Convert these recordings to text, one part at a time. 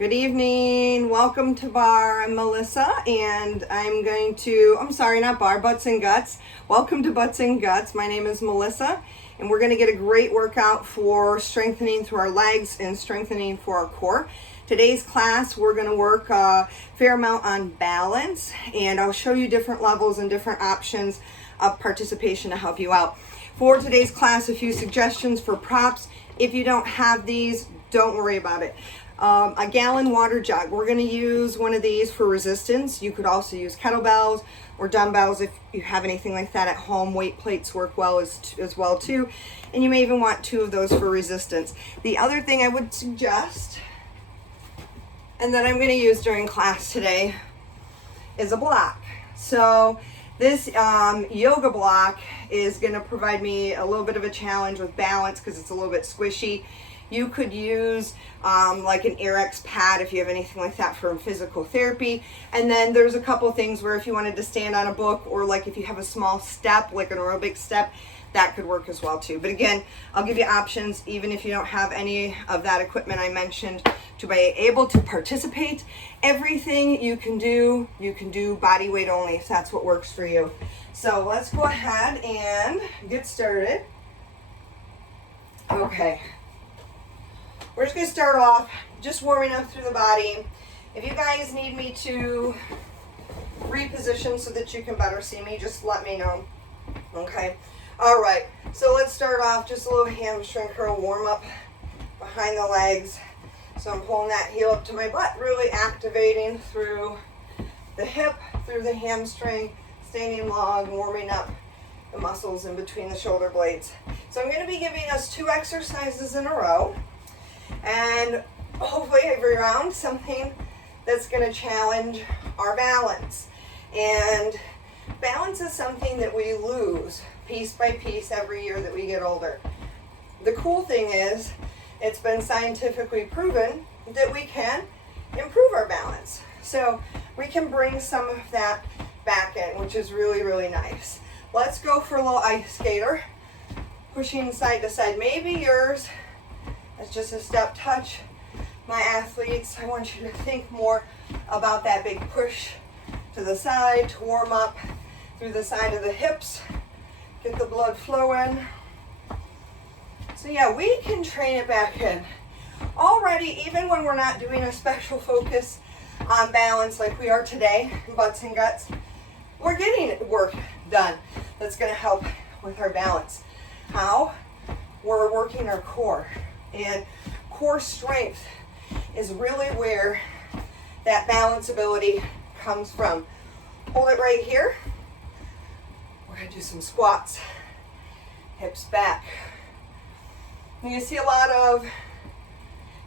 Good evening. Welcome to Bar. I'm Melissa, and I'm sorry, not Bar, Butts and Guts. Welcome to Butts and Guts. My name is Melissa, and we're going to get a great workout for strengthening through our legs and strengthening for our core. Today's class, we're going to work a fair amount on balance, and I'll show you different levels and different options of participation to help you out. For today's class, a few suggestions for props. If you don't have these, don't worry about it. A gallon water jug. We're going to use one of these for resistance. You could also use kettlebells or dumbbells if you have anything like that at home. Weight plates work well as well too. And you may even want two of those for resistance. The other thing I would suggest, and that I'm going to use during class today, is a block. So this yoga block is going to provide me a little bit of a challenge with balance because it's a little bit squishy. You could use like an Airex pad if you have anything like that for physical therapy. And then there's a couple things where if you wanted to stand on a book, or like if you have a small step, like an aerobic step, that could work as well too. But again, I'll give you options even if you don't have any of that equipment I mentioned to be able to participate. Everything you can do body weight only if that's what works for you. So let's go ahead and get started. Okay. We're just going to start off just warming up through the body. If you guys need me to reposition so that you can better see me, just let me know. Okay. All right. So let's start off just a little hamstring curl warm up behind the legs. So I'm pulling that heel up to my butt, really activating through the hip, through the hamstring, standing long, warming up the muscles in between the shoulder blades. So I'm going to be giving us 2 exercises in a row. And hopefully every round something that's going to challenge our balance. And balance is something that we lose piece by piece every year that we get older. The cool thing is it's been scientifically proven that we can improve our balance. So we can bring some of that back in, which is really, really nice. Let's go for a little ice skater, pushing side to side. Maybe yours it's just a step touch. My athletes, I want you to think more about that big push to the side to warm up through the side of the hips, get the blood flowing. So yeah, we can train it back in. Already, even when we're not doing a special focus on balance like we are today, in Butts and Guts, we're getting work done that's going to help with our balance. How? We're working our core. And core strength is really where that balance ability comes from. Hold it right here. We're going to do some squats. Hips back. And you see a lot of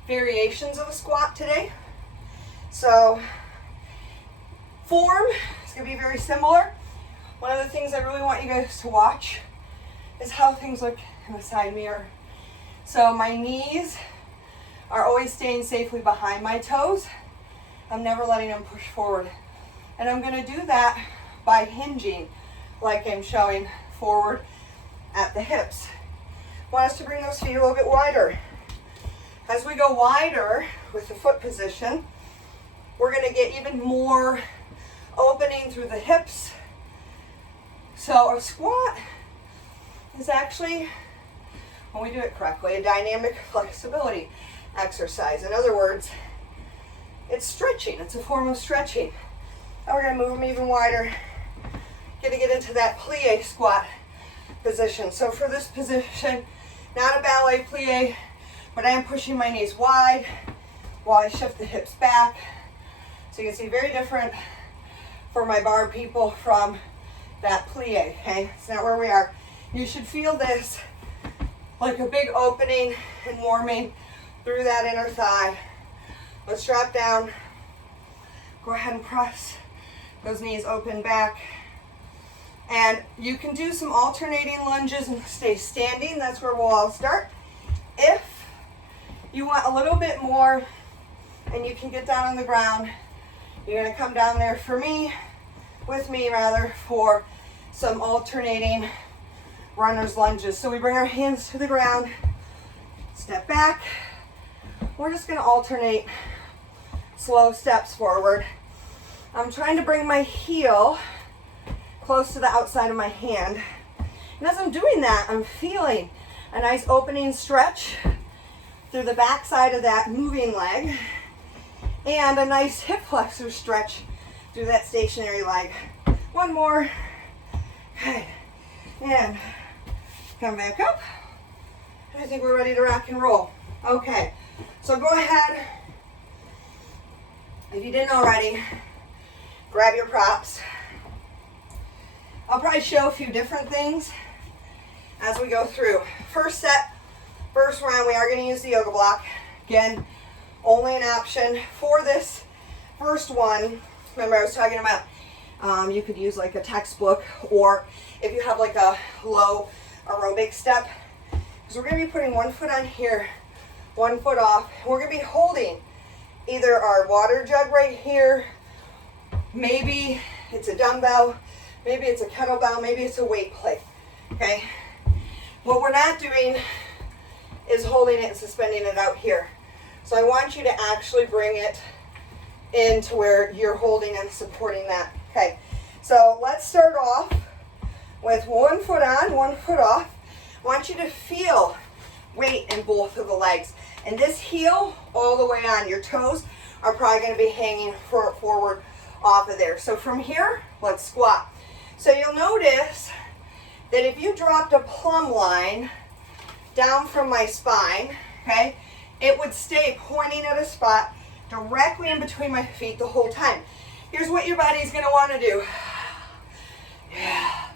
variations of a squat today. So form is going to be very similar. One of the things I really want you guys to watch is how things look in the side mirror. So my knees are always staying safely behind my toes. I'm never letting them push forward. And I'm going to do that by hinging like I'm showing forward at the hips. I want us to bring those feet a little bit wider. As we go wider with the foot position, we're going to get even more opening through the hips. So a squat is actually, when we do it correctly, a dynamic flexibility exercise. In other words, it's stretching. It's a form of stretching. Now we're going to move them even wider. Going to get into that plie squat position. So for this position, not a ballet plie, but I am pushing my knees wide while I shift the hips back. So you can see very different for my bar people from that plie, okay? It's not where we are. You should feel this like a big opening and warming through that inner thigh. Let's drop down. Go ahead and press those knees open back. And you can do some alternating lunges and stay standing. That's where we'll all start. If you want a little bit more and you can get down on the ground, you're going to come down there with me for some alternating runner's lunges. So we bring our hands to the ground, step back. We're just going to alternate slow steps forward. I'm trying to bring my heel close to the outside of my hand. And as I'm doing that, I'm feeling a nice opening stretch through the back side of that moving leg and a nice hip flexor stretch through that stationary leg. One more. Good. And come back up. I think we're ready to rock and roll. Okay, so go ahead, if you didn't already, grab your props. I'll probably show a few different things as we go through. First set, first round, we are going to use the yoga block. Again, only an option for this first one. Remember I was talking about you could use like a textbook, or if you have like a low aerobic step, because we're going to be putting one foot on here, one foot off. We're going to be holding either our water jug right here, maybe it's a dumbbell, maybe it's a kettlebell, maybe it's a weight plate, okay? What we're not doing is holding it and suspending it out here. So I want you to actually bring it into where you're holding and supporting that, okay? So let's start off with one foot on, one foot off. I want you to feel weight in both of the legs. And this heel all the way on. Your toes are probably going to be hanging forward off of there. So from here, let's squat. So you'll notice that if you dropped a plumb line down from my spine, okay, it would stay pointing at a spot directly in between my feet the whole time. Here's what your body's going to want to do. Yeah.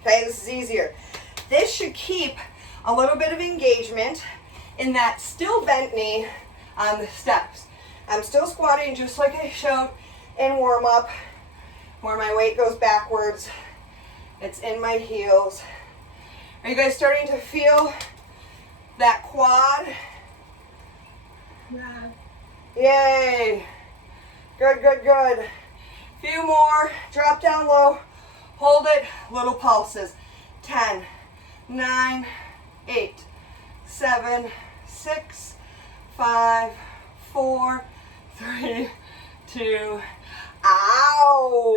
Okay, this is easier. This should keep a little bit of engagement in that still bent knee on the steps. I'm still squatting just like I showed in warm up, where my weight goes backwards. It's in my heels. Are you guys starting to feel that quad? Yeah. Yay. Good, good, good. Few more. Drop down low. Hold it. Little pulses. 10, 9, 8, 7, 6, 5, 4, 3, 2. Ow!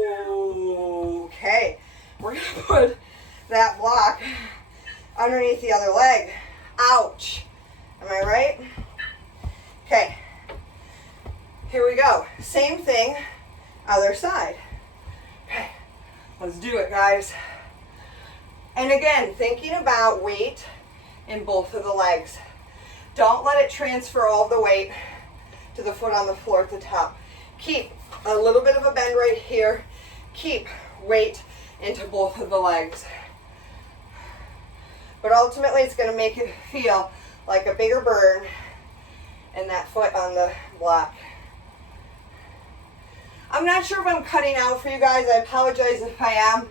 Okay. We're going to put that block underneath the other leg. Ouch. Am I right? Okay. Here we go. Same thing, other side. Okay. Let's do it, guys. And again, thinking about weight in both of the legs. Don't let it transfer all the weight to the foot on the floor at the top. Keep a little bit of a bend right here. Keep weight into both of the legs. But ultimately, it's going to make it feel like a bigger burn in that foot on the block. I'm not sure if I'm cutting out for you guys. I apologize if I am.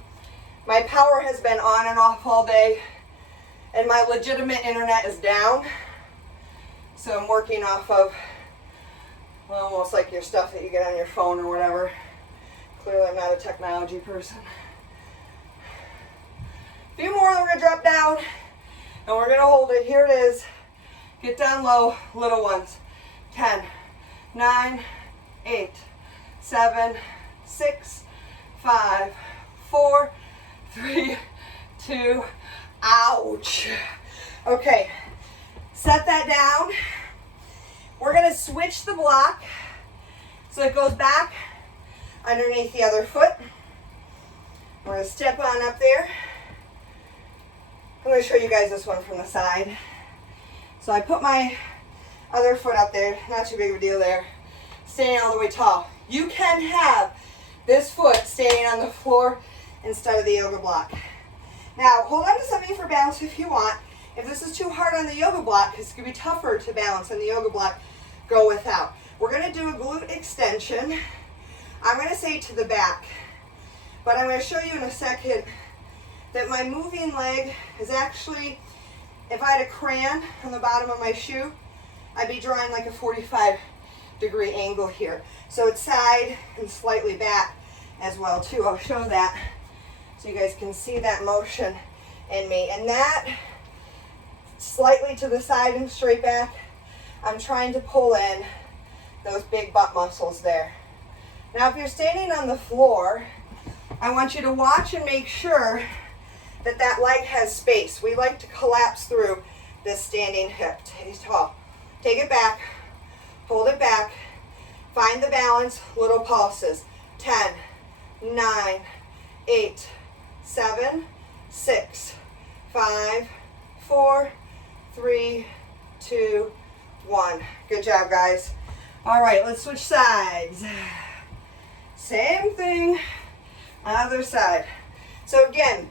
My power has been on and off all day, and my legitimate internet is down. So I'm working off of, well, almost like your stuff that you get on your phone or whatever. Clearly, I'm not a technology person. A few more, then we're going to drop down, and we're going to hold it. Here it is. Get down low, little ones. 10, 9, 8, 7, 6, 5, 4, 3, 2, ouch. Okay, set that down. We're going to switch the block so it goes back underneath the other foot. We're going to step on up there. I'm going to show you guys this one from the side. So I put my other foot up there, not too big of a deal there, standing all the way tall. You can have this foot standing on the floor instead of the yoga block. Now, hold on to something for balance if you want. If this is too hard on the yoga block, because it's going to be tougher to balance on the yoga block, go without. We're going to do a glute extension. I'm going to say to the back, but I'm going to show you in a second that my moving leg is actually, if I had a crayon on the bottom of my shoe, I'd be drawing like a 45-degree angle here. So it's side and slightly back as well too. I'll show that so you guys can see that motion in me. And that slightly to the side and straight back, I'm trying to pull in those big butt muscles there. Now if you're standing on the floor, I want you to watch and make sure that that leg has space. We like to collapse through this standing hip. Stay tall. Take it back, hold it back, find the balance, little pulses. 10, 9, 8, 7, 6, 5, 4, 3, 2, 1. Good job, guys. All right, let's switch sides. Same thing, other side. So again,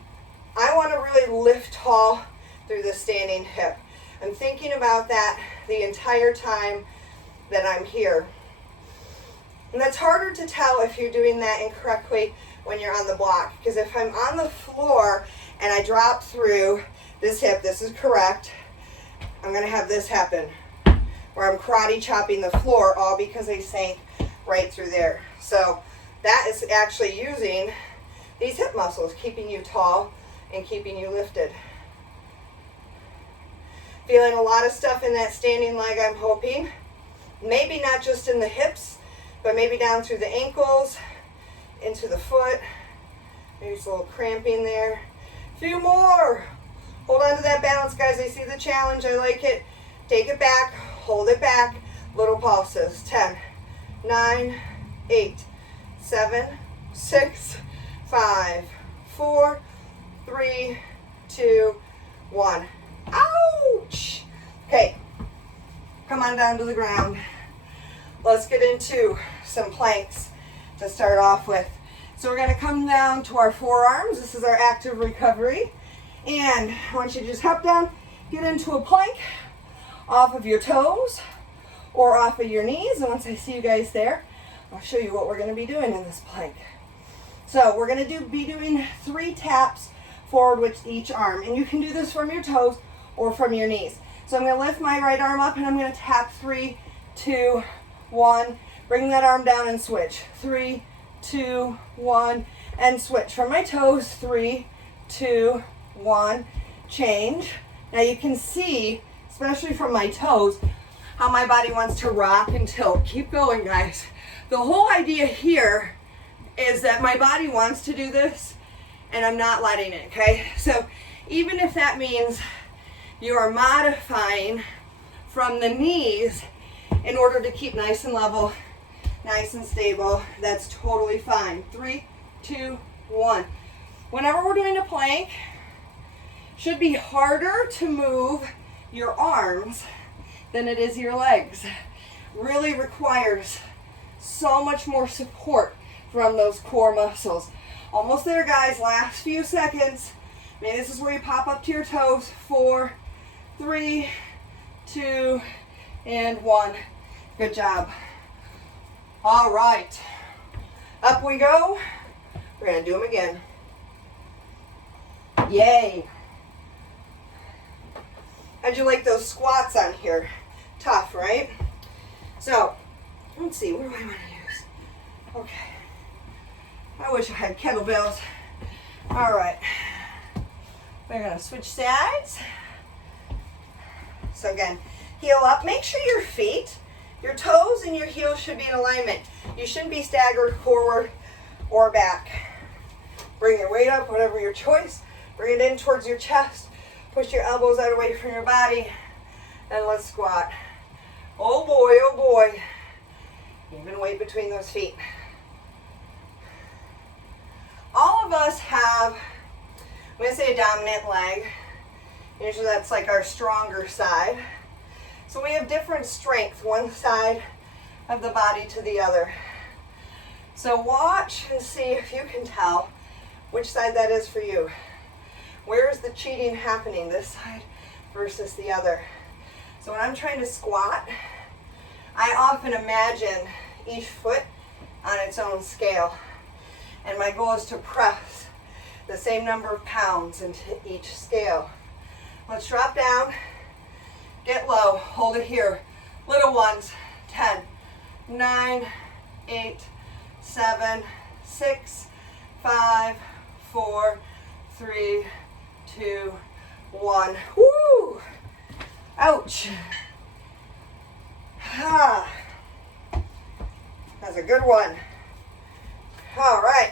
I want to really lift tall through the standing hip. I'm thinking about that the entire time that I'm here. And that's harder to tell if you're doing that incorrectly when you're on the block. Because if I'm on the floor and I drop through this hip, this is correct, I'm going to have this happen, where I'm karate chopping the floor, all because I sank right through there. So that is actually using these hip muscles, keeping you tall and keeping you lifted. Feeling a lot of stuff in that standing leg, I'm hoping. Maybe not just in the hips, but maybe down through the ankles, into the foot. Maybe just a little cramping there. A few more. Hold on to that balance, guys. I see the challenge. I like it. Take it back. Hold it back. Little pulses. 10, 9, 8, 7, 6, 5, 4, 3, 2, 1. Ouch! Okay. Come on down to the ground. Let's get into some planks to start off with. So we're going to come down to our forearms. This is our active recovery. And I want you to just hop down, get into a plank off of your toes or off of your knees. And once I see you guys there, I'll show you what we're going to be doing in this plank. So we're going to be doing 3 taps forward with each arm. And you can do this from your toes or from your knees. So I'm going to lift my right arm up and I'm going to tap 3, 2, 1. Bring that arm down and switch. 3, 2, 1, and switch. From my toes, 3, 2, 1, change. Now you can see, especially from my toes, how my body wants to rock and tilt. Keep going, guys. The whole idea here is that my body wants to do this and I'm not letting it, okay? So even if that means you are modifying from the knees in order to keep nice and level, nice and stable, that's totally fine. 3, 2, 1. Whenever we're doing a plank, should be harder to move your arms than it is your legs. Really requires so much more support from those core muscles. Almost there, guys. Last few seconds. Maybe this is where you pop up to your toes. 4, 3, 2, and 1. Good job. All right. Up we go. We're going to do them again. Yay. How'd you like those squats on here? Tough, right? So, let's see. What do I want to use? Okay. I wish I had kettlebells. All right. We're going to switch sides. So again, heel up. Make sure your feet, your toes and your heels should be in alignment. You shouldn't be staggered forward or back. Bring your weight up, whatever your choice. Bring it in towards your chest. Push your elbows out away from your body. And let's squat. Oh boy, oh boy. Even weight between those feet. All of us have, I'm going to say, a dominant leg. Usually that's like our stronger side. So we have different strength, one side of the body to the other. So watch and see if you can tell which side that is for you. Where is the cheating happening, this side versus the other? So when I'm trying to squat, I often imagine each foot on its own scale. And my goal is to press the same number of pounds into each scale. Let's drop down, get low, hold it here. Little ones, 10, 9, 8, 7, 6, 5, 4, 3, 2, 1. Woo! Ouch. Ah. That's a good one. All right.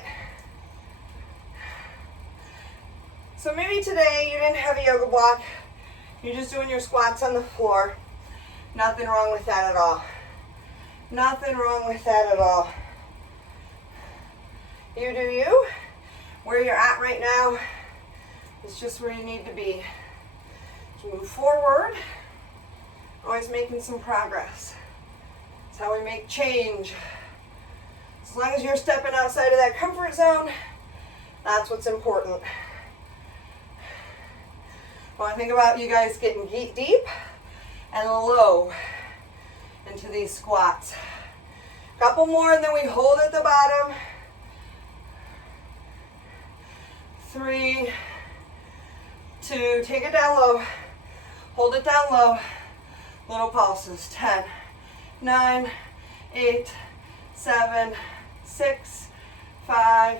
So maybe today you didn't have a yoga block. You're just doing your squats on the floor. Nothing wrong with that at all. Nothing wrong with that at all. You do you. Where you're at right now is just where you need to be. Just move forward. Always making some progress. That's how we make change. As long as you're stepping outside of that comfort zone, that's what's important. I want to think about you guys getting deep and low into these squats. Couple more and then we hold at the bottom. 3, 2, take it down low. Hold it down low. Little pulses. 10, 9, 8, 7, 6, 5,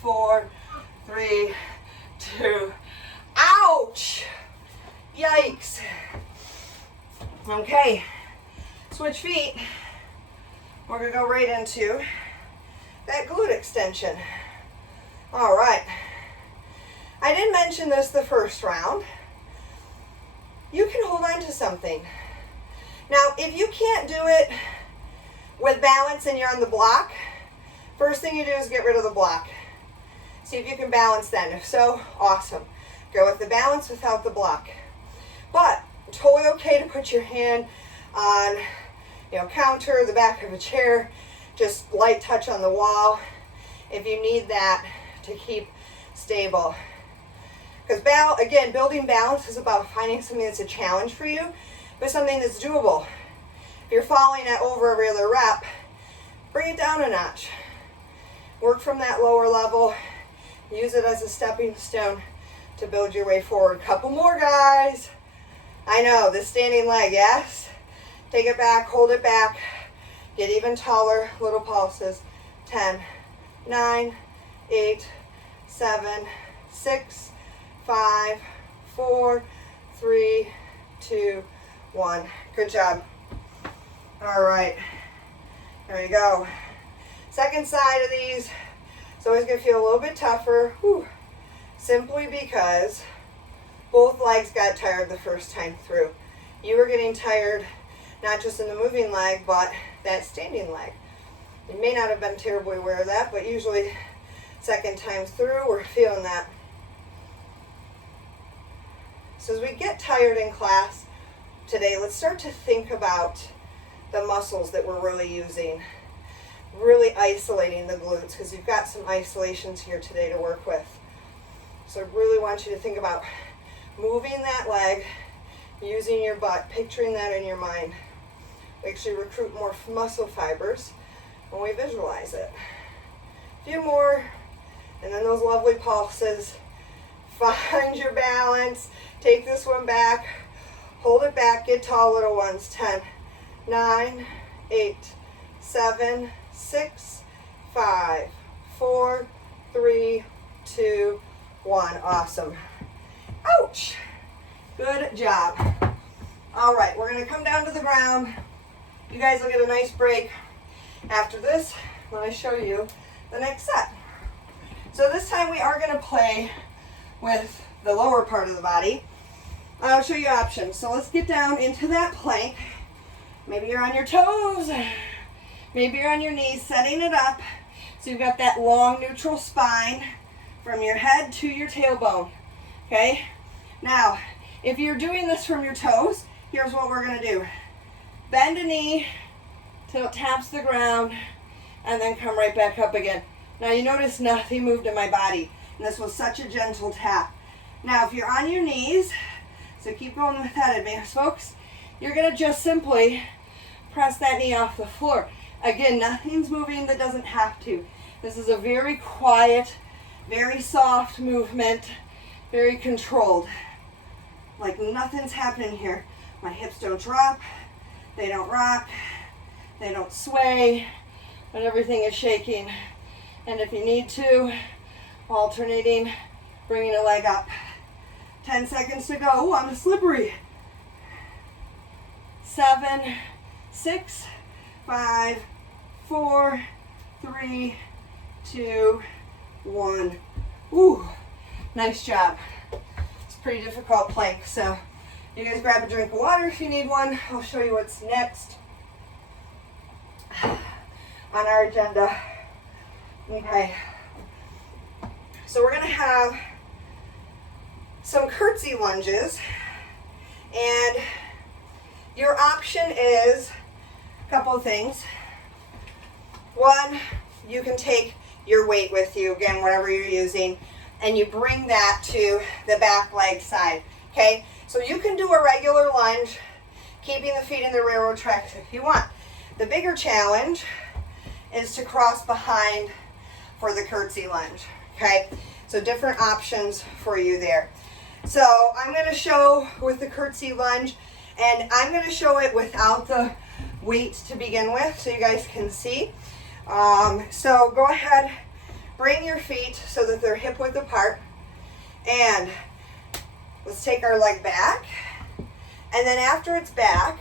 4, 3, 2. Ouch! Yikes. Okay, switch feet. We're gonna go right into that glute extension. All right. I didn't mention this the first round. You can hold on to something. Now, if you can't do it with balance and you're on the block, first thing you do is get rid of the block. See if you can balance then. If so, awesome. Go with the balance without the block. But totally okay to put your hand on, counter, the back of a chair, just light touch on the wall if you need that to keep stable. Because again, building balance is about finding something that's a challenge for you, but something that's doable. If you're falling at over every other rep, bring it down a notch. Work from that lower level. Use it as a stepping stone to build your way forward. Couple more, guys. I know, this standing leg, yes? Take it back, hold it back. Get even taller, little pulses. 10, 9, 8, 7, 6, 5, 4, 3, 2, 1. Good job. All right, there you go. Second side of these, it's always gonna feel a little bit tougher. Whew. Simply because both legs got tired the first time through. You were getting tired, not just in the moving leg, but that standing leg. You may not have been terribly aware of that, but usually second time through, we're feeling that. So as we get tired in class today, let's start to think about the muscles that we're really using, really isolating the glutes, because you've got some isolations here today to work with. So I really want you to think about moving that leg, using your butt, picturing that in your mind. We actually recruit more muscle fibers when we visualize it. A few more, and then those lovely pulses. Find your balance. Take this one back. Hold it back. Get tall, little ones. 10, 9, 8, 7, 6, 5, 4, 3, 2, 1. Awesome. Ouch. Good job. All right, we're going to come down to the ground. You guys will get a nice break after this when I show you the next set. So this time we are going to play with the lower part of the body. I'll show you options. So let's get down into that plank. Maybe you're on your toes. Maybe you're on your knees, setting it up. So you've got that long neutral spine from your head to your tailbone. Okay? Now, if you're doing this from your toes, here's what we're going to do. Bend a knee till it taps the ground, and then come right back up again. Now you notice nothing moved in my body, and this was such a gentle tap. Now if you're on your knees, so keep going with that advance, folks, you're going to just simply press that knee off the floor. Again, nothing's moving that doesn't have to. This is a very quiet, very soft movement, very controlled. Like nothing's happening here. My hips don't drop, they don't rock, they don't sway, but everything is shaking. And if you need to, alternating, bringing a leg up. 10 seconds to go. Ooh, I'm slippery. 7, 6, 5, 4, 3, 2, 1. Ooh, nice job. It's a pretty difficult plank, so you guys grab a drink of water if you need one. I'll show you what's next on our agenda. Okay, so we're gonna have some curtsy lunges, and your option is a couple of things. One, you can take your weight with you, again, whatever you're using, and you bring that to the back leg side, okay? So you can do a regular lunge, keeping the feet in the railroad tracks if you want. The bigger challenge is to cross behind for the curtsy lunge, okay? So different options for you there. So I'm gonna show with the curtsy lunge, and I'm gonna show it without the weight to begin with so you guys can see. So go ahead, bring your feet so that they're hip width apart, and let's take our leg back, and then after it's back,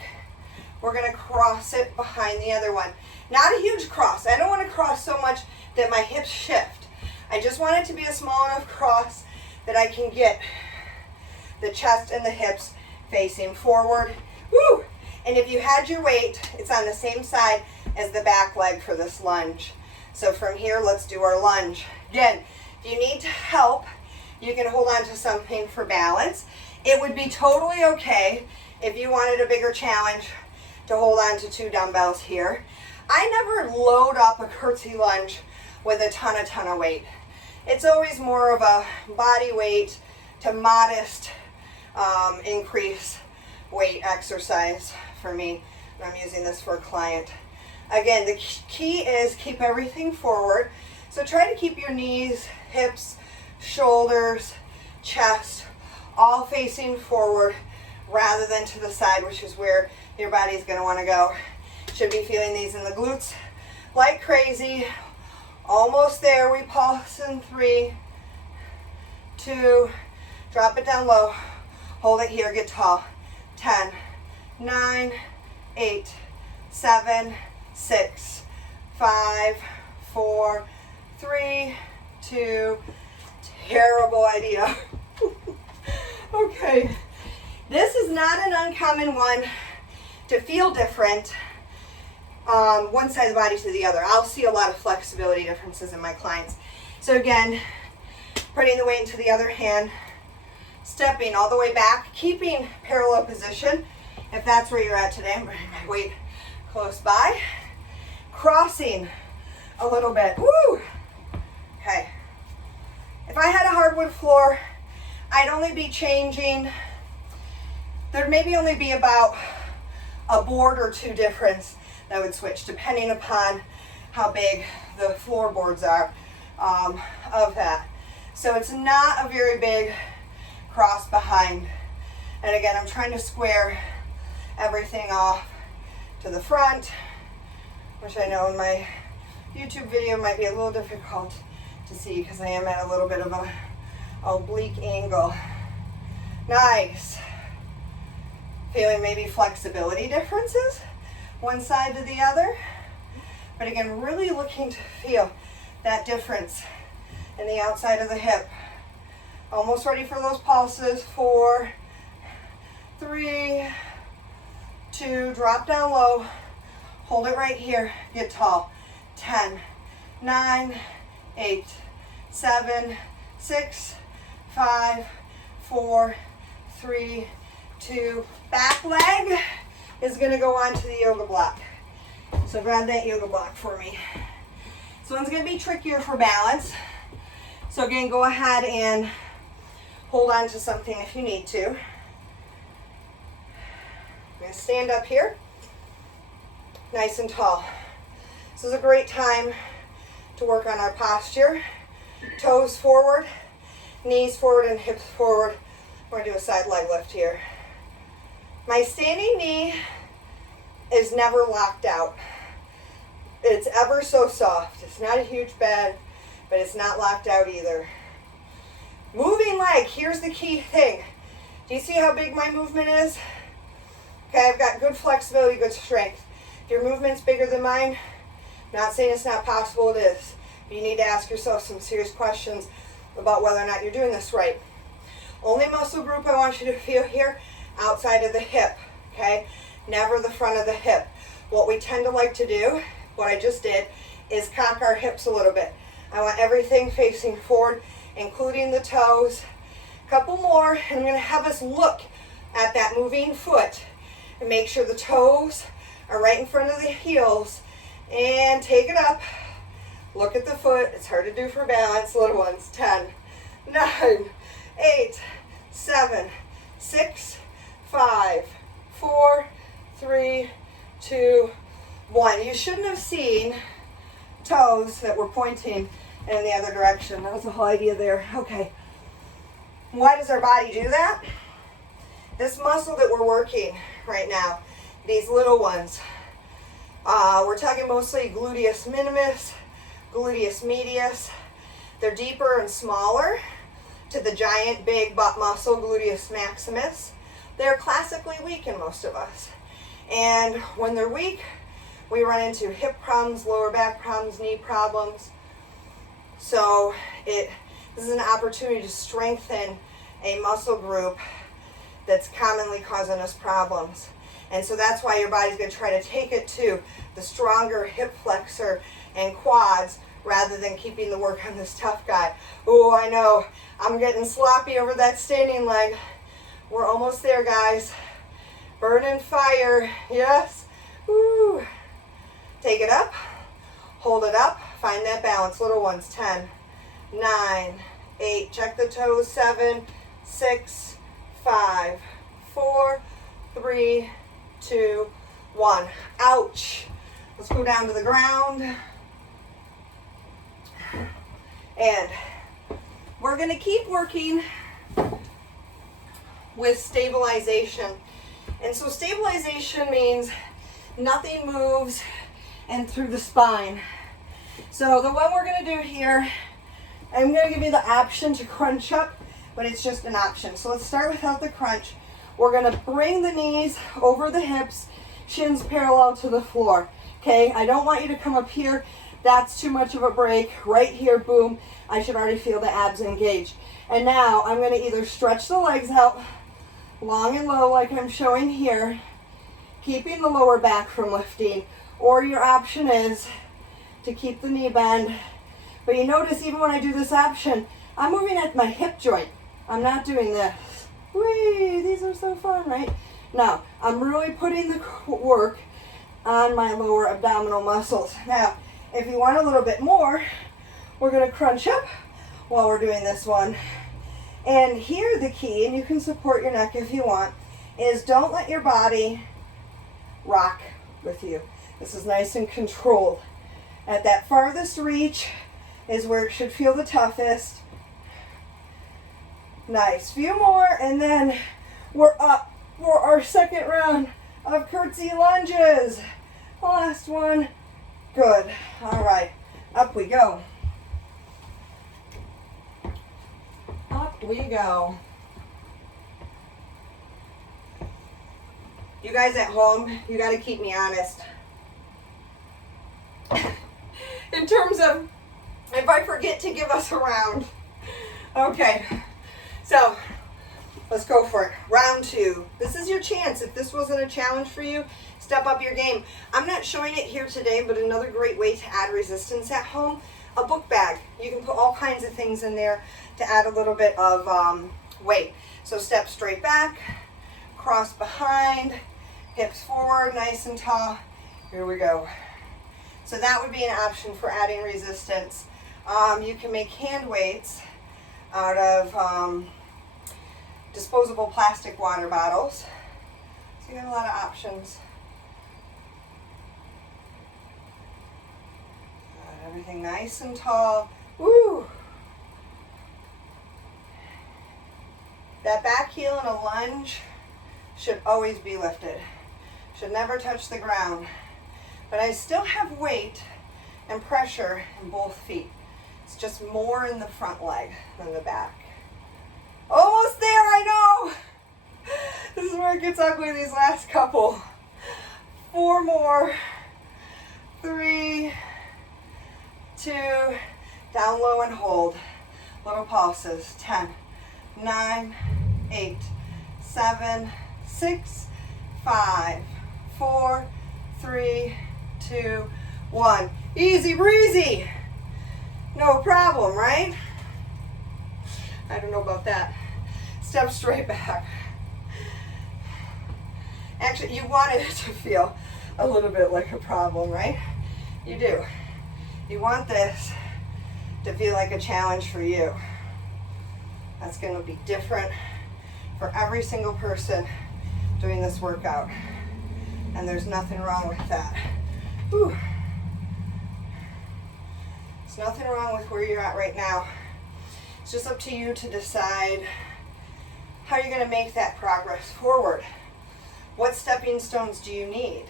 we're gonna cross it behind the other one. Not a huge cross. I don't want to cross so much that my hips shift. I just want it to be a small enough cross that I can get the chest and the hips facing forward. Woo! And if you had your weight, it's on the same side as the back leg for this lunge. So from here, let's do our lunge. Again, if you need help, you can hold on to something for balance. It would be totally okay if you wanted a bigger challenge to hold on to 2 dumbbells here. I never load up a curtsy lunge with a ton of weight. It's always more of a body weight to modest increase weight exercise for me when I'm using this for a client. Again, the key is keep everything forward. So try to keep your knees, hips, shoulders, chest, all facing forward rather than to the side, which is where your body's going to want to go. Should be feeling these in the glutes like crazy. Almost there. We pulse in 3, 2, drop it down low, hold it here, get tall. 10, 9, 8, 7, 6, 5, 4, 3, 2, terrible idea. Okay, this is not an uncommon one to feel different one side of the body to the other. I'll see a lot of flexibility differences in my clients. So again, putting the weight into the other hand, stepping all the way back, keeping parallel position. If that's where you're at today, I'm bringing my weight close by. Crossing a little bit. Woo! Okay. If I had a hardwood floor, I'd only be changing, there'd maybe only be about a board or 2 difference that would switch depending upon how big the floorboards are of that. So it's not a very big cross behind. And again, I'm trying to square everything off to the front, which I know in my YouTube video might be a little difficult to see because I am at a little bit of a oblique angle. Nice. Feeling maybe flexibility differences one side to the other. But again, really looking to feel that difference in the outside of the hip. Almost ready for those pulses. 4, 3, 2, drop down low. Hold it right here, get tall. 10, 9, 8, 7, 6, 5, 4, 3, 2. Back leg is gonna go onto the yoga block. So grab that yoga block for me. This one's gonna be trickier for balance. So again, go ahead and hold on to something if you need to. I'm gonna stand up here, nice and tall. This is a great time to work on our posture. Toes forward, knees forward and hips forward. We're gonna do a side leg lift here. My standing knee is never locked out. It's ever so soft. It's not a huge bend, but it's not locked out either. Moving leg, here's the key thing. Do you see how big my movement is? Okay, I've got good flexibility, good strength. If your movement's bigger than mine, Not saying it's not possible, it is. You need to ask yourself some serious questions about whether or not you're doing this right. Only muscle group I want you to feel here, outside of the hip, okay? Never the front of the hip. What we tend to like to do, what I just did, is cock our hips a little bit. I want everything facing forward, including the toes. A couple more, and I'm going to have us look at that moving foot and make sure the toes are right in front of the heels. And take it up. Look at the foot. It's hard to do for balance, little ones. 10, 9, 8, 7, 6, 5, 4, 3, 2, 1. You shouldn't have seen toes that were pointing in the other direction. That was the whole idea there. Okay. Why does our body do that? This muscle that we're working right now, these little ones, we're talking mostly gluteus minimus, gluteus medius. They're deeper and smaller to the giant big butt muscle, gluteus maximus. They're classically weak in most of us. And when they're weak, we run into hip problems, lower back problems, knee problems. So this is an opportunity to strengthen a muscle group that's commonly causing us problems. And so that's why your body's going to try to take it to the stronger hip flexor and quads rather than keeping the work on this tough guy. Oh, I know. I'm getting sloppy over that standing leg. We're almost there, guys. Burning fire. Yes. Woo. Take it up. Hold it up. Find that balance. Little ones. 10, 9, 8. Check the toes. 7, 6, 5, 4, 3, 2, 1. Ouch. Let's go down to the ground. And we're going to keep working with stabilization. And so stabilization means nothing moves and through the spine. So the one we're going to do here, I'm going to give you the option to crunch up, but it's just an option. So let's start without the crunch. We're going to bring the knees over the hips, shins parallel to the floor. Okay, I don't want you to come up here. That's too much of a break. Right here, boom, I should already feel the abs engaged. And now I'm going to either stretch the legs out long and low like I'm showing here, keeping the lower back from lifting, or your option is to keep the knee bend. But you notice even when I do this option, I'm moving at my hip joint. I'm not doing this. Whee, these are so fun, right? Now, I'm really putting the work on my lower abdominal muscles. Now, if you want a little bit more, we're going to crunch up while we're doing this one. And here the key, and you can support your neck if you want, is don't let your body rock with you. This is nice and controlled. At that farthest reach is where it should feel the toughest. Nice. Few more, and then we're up for our second round of curtsy lunges. Last one. Good. All right. Up we go. Up we go. You guys at home, you got to keep me honest. In terms of if I forget to give us a round. Okay. So, let's go for it. Round 2. This is your chance. If this wasn't a challenge for you, step up your game. I'm not showing it here today, but another great way to add resistance at home, a book bag. You can put all kinds of things in there to add a little bit of weight. So step straight back, cross behind, hips forward, nice and tall. Here we go. So that would be an option for adding resistance. You can make hand weights out of disposable plastic water bottles. So you have a lot of options. Got everything nice and tall. Woo! That back heel in a lunge should always be lifted. Should never touch the ground. But I still have weight and pressure in both feet. It's just more in the front leg than the back. Almost there, I know! This is where it gets ugly, these last couple. 4 more. 3, 2, down low and hold. Little pulses. 10, 9, 8, 7, 6, 5, 4, 3, 2, 1. Easy breezy. No problem, right? I don't know about that. Step straight back. Actually, you want it to feel a little bit like a problem, right? You do. You want this to feel like a challenge for you. That's going to be different for every single person doing this workout. And there's nothing wrong with that. Whew. There's nothing wrong with where you're at right now. It's just up to you to decide how you're going to make that progress forward. What stepping stones do you need?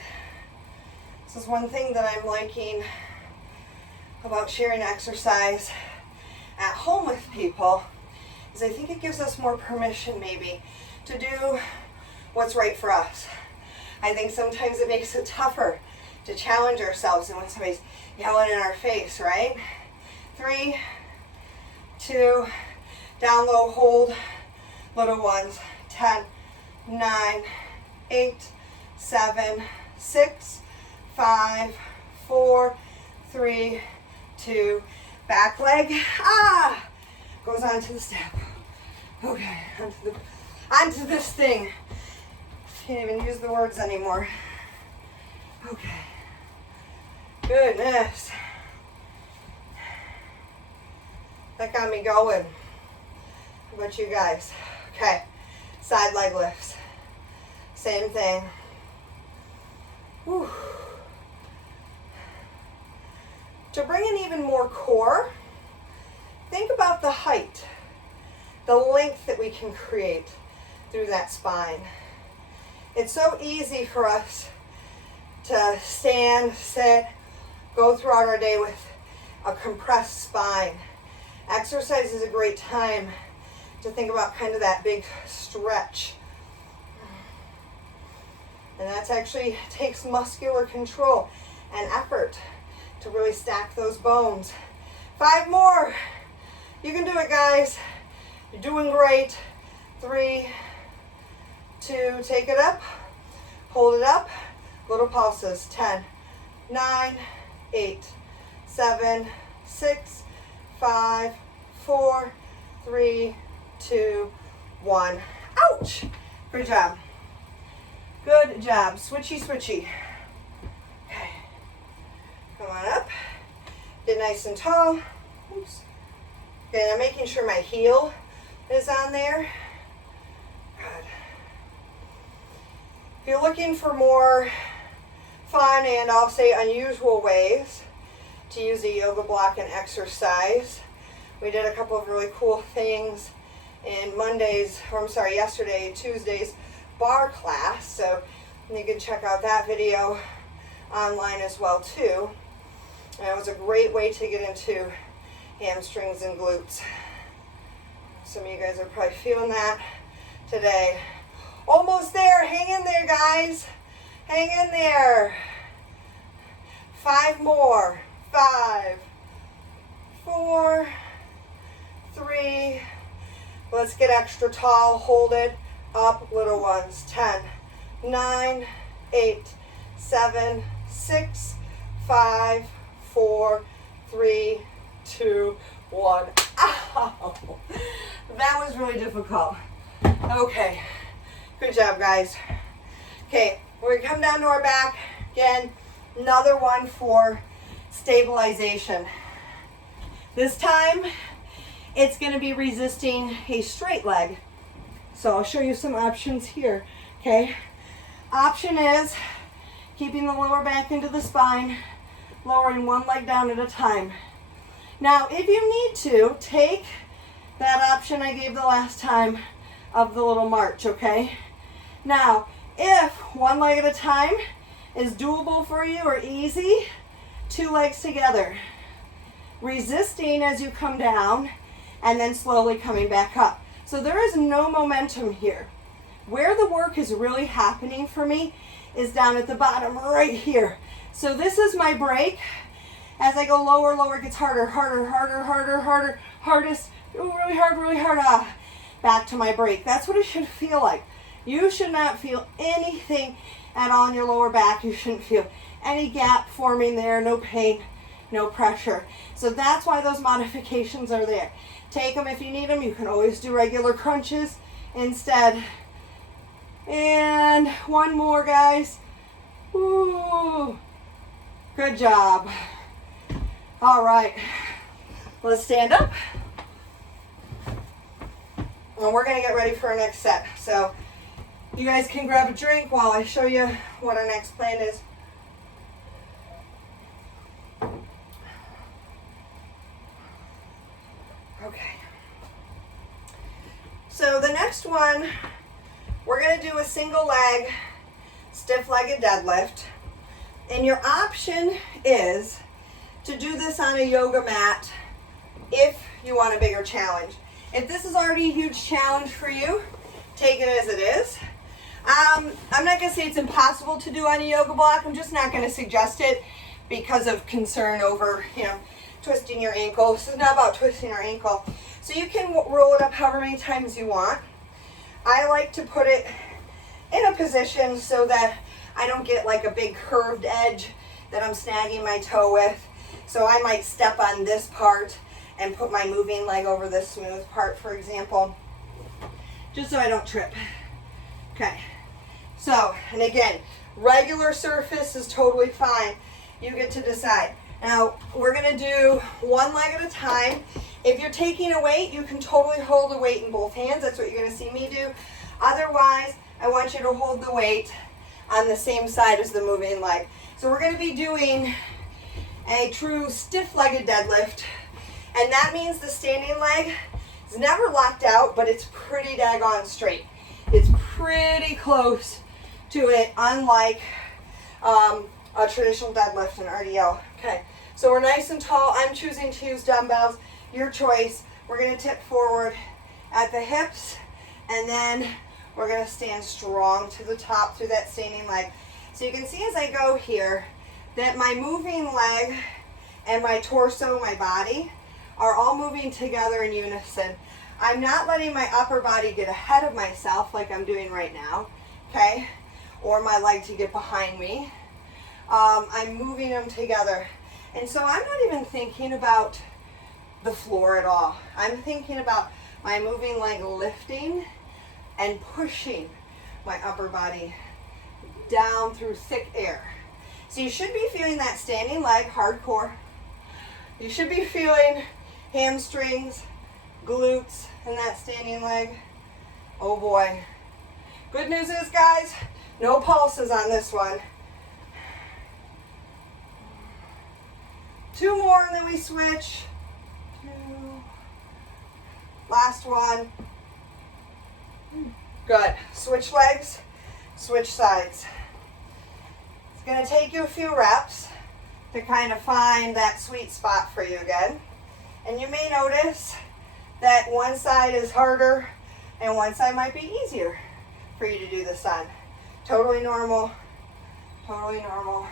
This is one thing that I'm liking about sharing exercise at home with people, is I think it gives us more permission maybe to do what's right for us. I think sometimes it makes it tougher to challenge ourselves and when somebody's yelling in our face, right? 3, 2, down low, hold, little ones. 10, 9, 8, 7, 6, 5, 4, 3, 2, back leg, goes onto the step. Okay, onto this thing. Can't even use the words anymore. Okay. Goodness. That got me going. How about you guys? Okay, side leg lifts. Same thing. Whew. To bring in even more core, think about the height, the length that we can create through that spine. It's so easy for us to stand, sit, go throughout our day with a compressed spine. Exercise is a great time to think about kind of that big stretch. And that actually takes muscular control and effort to really stack those bones. 5 more. You can do it, guys. You're doing great. 3, 2, take it up. Hold it up. Little pulses. 10, 9, 8, 7, 6, 5, 4, 3, 2, 1. Ouch! Good job. Good job. Switchy, switchy. Okay. Come on up. Get nice and tall. Oops. Okay, I'm making sure my heel is on there. Good. If you're looking for more fun and I'll say unusual ways to use a yoga block and exercise, we did a couple of really cool things in Tuesday's bar class, so you can check out that video online as well too. And it was a great way to get into hamstrings and glutes. Some of you guys are probably feeling that today. Almost there. Hang in there, guys. Hang in there. 5 more. 5, 4, 3. Let's get extra tall. Hold it up, little ones. 10, 9, 8, 7, 6, 5, 4, 3, 2, 1. Ow! That was really difficult. Okay. Good job, guys. Okay, we're going to come down to our back. Again, another one for stabilization. This time, it's going to be resisting a straight leg. So I'll show you some options here. Okay. Option is keeping the lower back into the spine, lowering one leg down at a time. Now, if you need to, take that option I gave the last time of the little march, okay? Now, if one leg at a time is doable for you or easy, 2 legs together, resisting as you come down and then slowly coming back up. So there is no momentum here. Where the work is really happening for me is down at the bottom right here. So this is my break, As I go lower, lower, it gets harder, harder, harder, harder, harder, hardest, really hard, really hard. Back to my break. That's what it should feel like. You should not feel anything at all in your lower back. You shouldn't feel any gap forming there, no pain, no pressure. So that's why those modifications are there. Take them if you need them. You can always do regular crunches instead. And one more, guys. Ooh, good job. All right, let's stand up. And we're gonna get ready for our next set. So you guys can grab a drink while I show you what our next plan is. Okay. So the next one, we're gonna do a single leg, stiff-legged deadlift. And your option is to do this on a yoga mat if you want a bigger challenge. If this is already a huge challenge for you, take it as it is. I'm not going to say it's impossible to do on a yoga block. I'm just not going to suggest it because of concern over, twisting your ankle. This is not about twisting your ankle. So you can roll it up however many times you want. I like to put it in a position so that I don't get like a big curved edge that I'm snagging my toe with. So I might step on this part and put my moving leg over this smooth part, for example, just so I don't trip. Okay, so, and again, regular surface is totally fine. You get to decide. Now, we're gonna do one leg at a time. If you're taking a weight, you can totally hold the weight in both hands. That's what you're gonna see me do. Otherwise, I want you to hold the weight on the same side as the moving leg. So we're gonna be doing a true stiff-legged deadlift. And that means the standing leg is never locked out, but it's pretty daggone straight. It's pretty close to it, unlike a traditional deadlift and RDL. Okay, so we're nice and tall. I'm choosing to use dumbbells. Your choice. We're going to tip forward at the hips, and then we're going to stand strong to the top through that standing leg. So you can see as I go here that my moving leg and my torso, my body, are all moving together in unison. I'm not letting my upper body get ahead of myself like I'm doing right now, okay? Or my leg to get behind me. I'm moving them together. And so I'm not even thinking about the floor at all. I'm thinking about my moving leg lifting and pushing my upper body down through thick air. So you should be feeling that standing leg hardcore. You should be feeling hamstrings, glutes, and that standing leg. Oh boy. Good news is, guys, no pulses on this one. 2 more and then we switch. 2. Last one. Good. Switch legs, switch sides. It's going to take you a few reps to kind of find that sweet spot for you again. And you may notice that one side is harder and one side might be easier for you to do this on. Totally normal. Totally normal.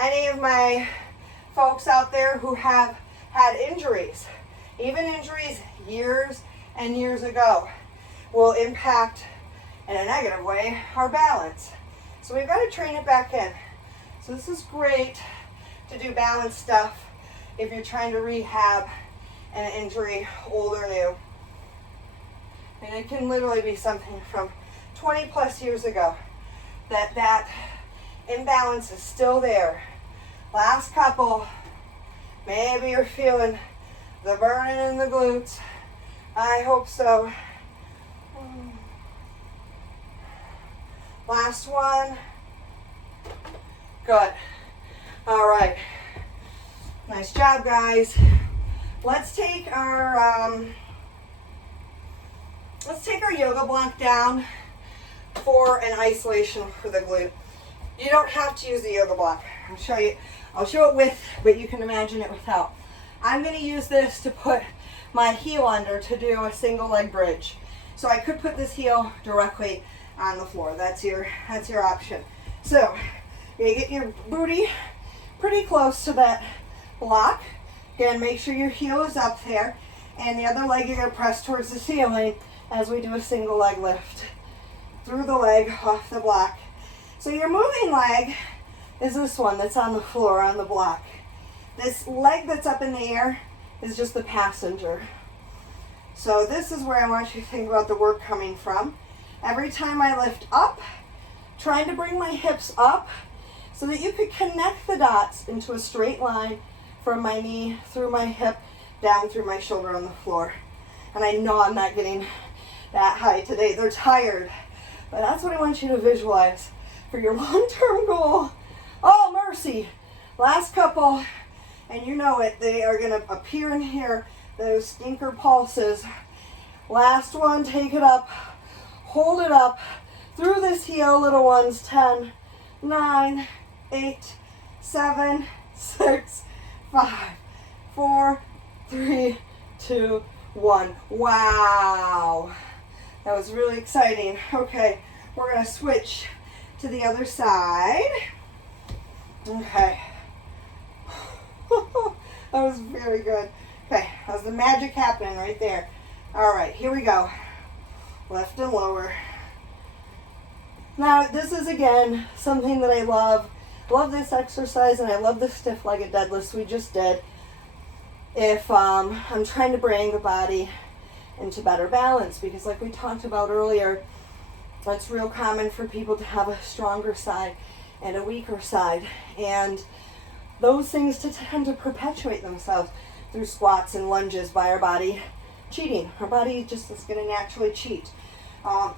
Any of my folks out there who have had injuries, even injuries years and years ago, will impact in a negative way our balance. So we've got to train it back in. So this is great to do balance stuff if you're trying to rehab an injury, old or new. And it can literally be something from 20 plus years ago that imbalance is still there. Last couple, maybe you're feeling the burning in the glutes. I hope so. Last one. Good. All right. Nice job, guys. Let's take our yoga block down for an isolation for the glute. You don't have to use the yoga block. I'll show it with, but you can imagine it without. I'm going to use this to put my heel under to do a single leg bridge. So I could put this heel directly on the floor. That's your option. So you get your booty pretty close to that block. Again, make sure your heel is up there, and the other leg you're going to press towards the ceiling as we do a single leg lift. Through the leg, off the block. So your moving leg is this one that's on the floor, on the block. This leg that's up in the air is just the passenger. So this is where I want you to think about the work coming from. Every time I lift up, trying to bring my hips up so that you could connect the dots into a straight line from my knee, through my hip, down through my shoulder on the floor. And I know I'm not getting that high today. They're tired. But that's what I want you to visualize for your long-term goal. Oh, mercy. Last couple. And you know it. They are going to appear in here. Those stinker pulses. Last one. Take it up. Hold it up. Through this heel, little ones. 10, 9, 8, 7, 6, 5, 4, 3, 2, 1. Wow. That was really exciting. Okay, we're going to switch to the other side. Okay. That was very good. Okay, that was the magic happening right there. All right, here we go. Left and lower. Now, this is, again, something that I love. Love this exercise, and I love the stiff-legged deadlifts we just did. If I'm trying to bring the body into better balance, because like we talked about earlier, it's real common for people to have a stronger side and a weaker side, and those things tend to perpetuate themselves through squats and lunges by our body cheating. Our body just is going to naturally cheat.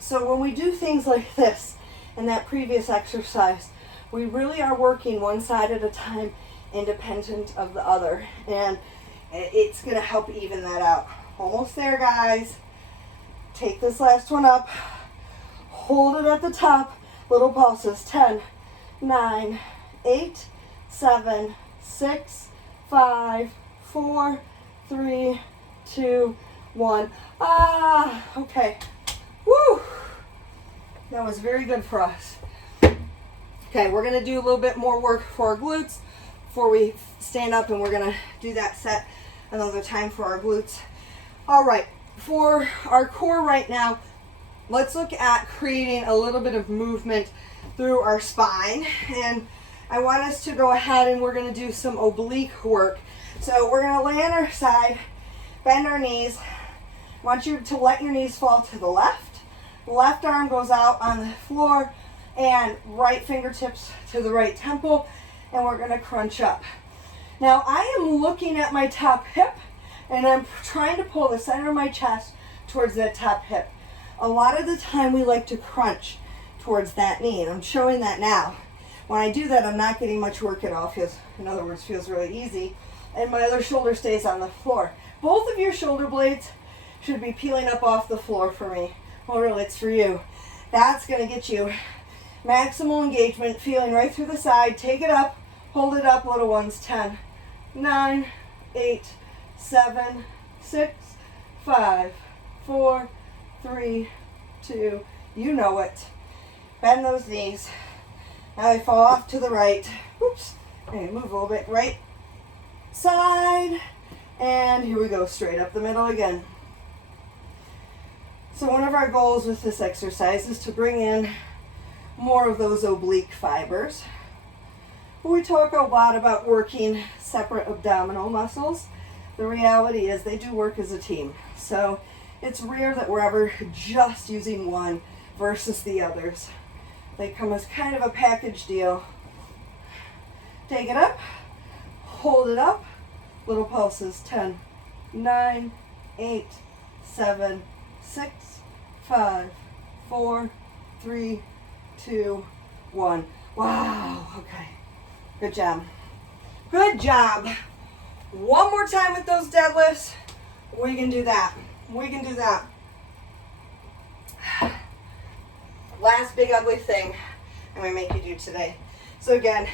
So when we do things like this in that previous exercise, we really are working one side at a time, independent of the other, and it's going to help even that out. Almost there, guys. Take this last one up. Hold it at the top. Little pulses. 10, 9, 8, 7, 6, 5, 4, 3, 2, 1. Okay. Woo! That was very good for us. Okay, we're going to do a little bit more work for our glutes before we stand up, and we're going to do that set another time for our glutes. All right, for our core right now, let's look at creating a little bit of movement through our spine. And I want us to go ahead and we're going to do some oblique work. So we're going to lay on our side, bend our knees. I want you to let your knees fall to the left. Left arm goes out on the floor, and right fingertips to the right temple, and we're going to crunch up. Now I am looking at my top hip, and I'm trying to pull the center of my chest towards that top hip. A lot of the time we like to crunch towards that knee, and I'm showing that now. When I do that, I'm not getting much work at all. Feels, in other words, feels really easy. And my other shoulder stays on the floor. Both of your shoulder blades should be peeling up off the floor for me. Well, really, it's for you. That's going to get you maximal engagement, feeling right through the side. Take it up. Hold it up, little ones. 10, 9, 8, 7, 6, 5, 4, 3, 2. You know it. Bend those knees. Now I fall off to the right. Oops. And move a little bit. Right side. And here we go. Straight up the middle again. So one of our goals with this exercise is to bring in more of those oblique fibers. We talk a lot about working separate abdominal muscles. The reality is they do work as a team. So it's rare that we're ever just using one versus the others. They come as kind of a package deal. Take it up, hold it up, little pulses. 10, 9, 8, 7, 6, 5, 4, 3, 2, 1. Wow, okay. Good job. Good job. One more time with those deadlifts. We can do that. We can do that. Last big ugly thing I'm going to make you do today. So again,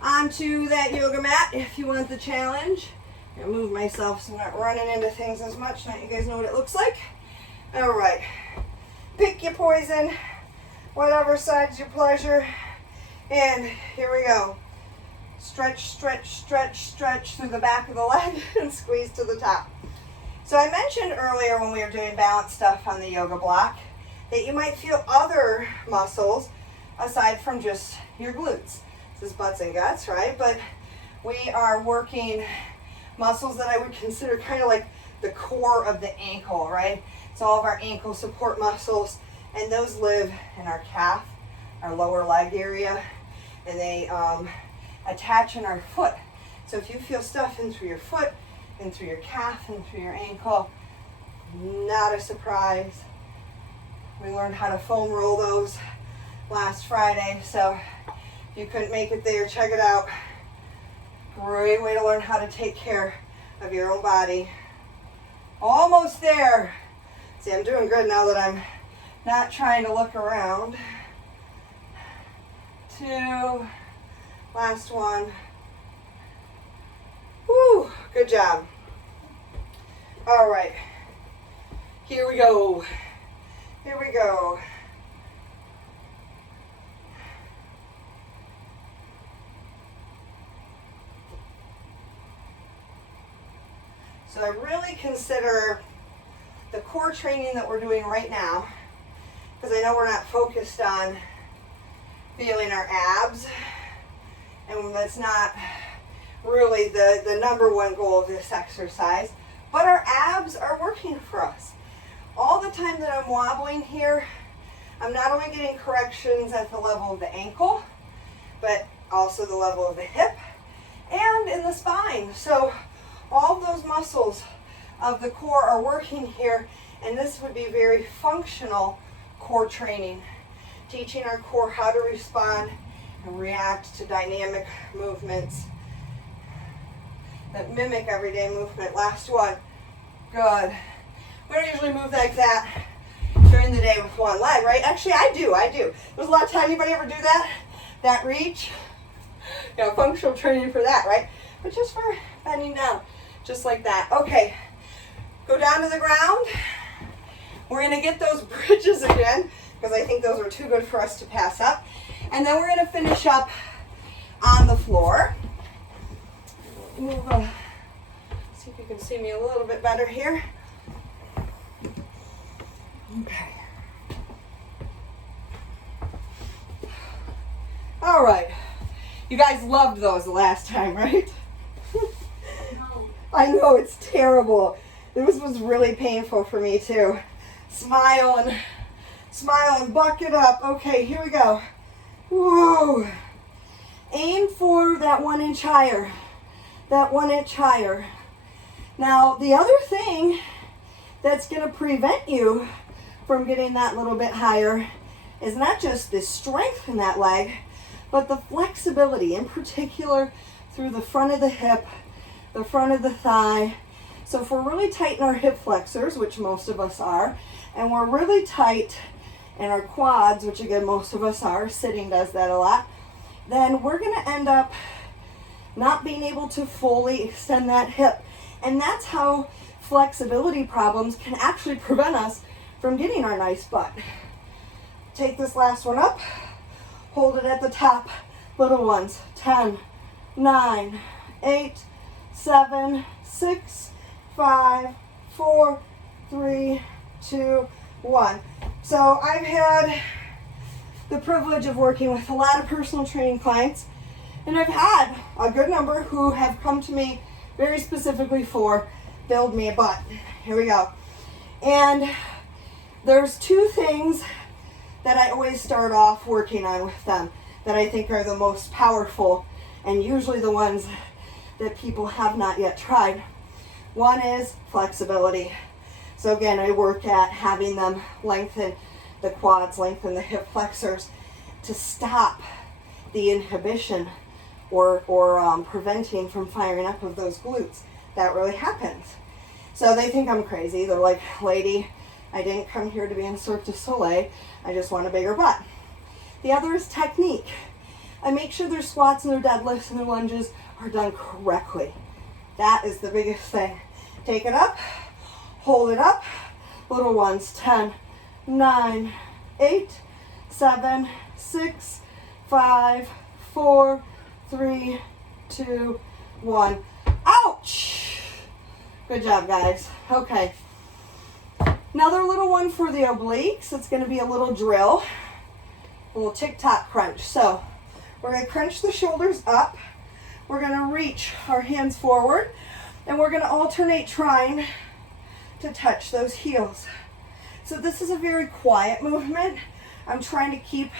onto that yoga mat if you want the challenge. I'm going to move myself so I'm not running into things as much. Now you guys know what it looks like. All right. Pick your poison, whatever side's your pleasure. And here we go. stretch, stretch, stretch, stretch through the back of the leg and squeeze to the top. So I mentioned earlier when we were doing balance stuff on the yoga block that you might feel other muscles aside from just your glutes. This is butts and guts, right? But we are working muscles that I would consider kind of like the core of the ankle, right? It's all of our ankle support muscles, and those live in our calf, our lower leg area, and they attach in our foot. So if you feel stuff in through your foot, in through your calf, in through your ankle, not a surprise. We learned how to foam roll those last Friday, so if you couldn't make it there, check it out. Great way to learn how to take care of your own body. Almost there. See, I'm doing good now that I'm not trying to look around. 2, last one. Woo, good job. All right, here we go. Here we go. So I really consider the core training that we're doing right now, because I know we're not focused on feeling our abs, and that's not really the number one goal of this exercise, but our abs are working for us. All the time that I'm wobbling here, I'm not only getting corrections at the level of the ankle, but also the level of the hip and in the spine. So all of those muscles of the core are working here, and this would be very functional core training, teaching our core how to respond and react to dynamic movements that mimic everyday movement. Last one. Good. We don't usually move like that during the day with one leg, right? Actually, I do. There's a lot of time. Anybody ever do that? That reach? You know, functional training for that, right? But just for bending down, just like that. Okay, go down to the ground. We're gonna get those bridges again, because I think those are too good for us to pass up. And then we're gonna finish up on the floor. Move, see if you can see me a little bit better here. Okay. All right. You guys loved those the last time, right? I know, it's terrible. This was really painful for me too. Smile and buck it up. Okay, here we go. Woo. Aim for that 1 inch higher. That 1 inch higher. Now, the other thing that's going to prevent you from getting that little bit higher is not just the strength in that leg, but the flexibility, in particular through the front of the hip, the front of the thigh. So if we're really tight in our hip flexors, which most of us are, and we're really tight in our quads, which again most of us are, sitting does that a lot, then we're going to end up not being able to fully extend that hip. And that's how flexibility problems can actually prevent us from getting our nice butt. Take this last one up, hold it at the top, little ones. 10, 9, 8, 7, 6, 5, 4, 3, 2, 1. So I've had the privilege of working with a lot of personal training clients, and I've had a good number who have come to me very specifically for build me a butt. Here we go. And there's 2 things that I always start off working on with them that I think are the most powerful, and usually the ones that people have not yet tried. One is flexibility. So again, I work at having them lengthen the quads, lengthen the hip flexors to stop the inhibition or preventing from firing up of those glutes. That really happens. So they think I'm crazy. They're like, lady, I didn't come here to be in Cirque du Soleil. I just want a bigger butt. The other is technique. I make sure their squats and their deadlifts and their lunges are done correctly. That is the biggest thing. Take it up, hold it up. Little ones. 10, 9, 8, 7, 6, 5, 4, 3, 2, 1. Ouch! Good job, guys. Okay. Another little one for the obliques. It's going to be a little drill, a little tick-tock crunch. So we're going to crunch the shoulders up. We're going to reach our hands forward, and we're going to alternate trying to touch those heels. So this is a very quiet movement. I'm trying to keep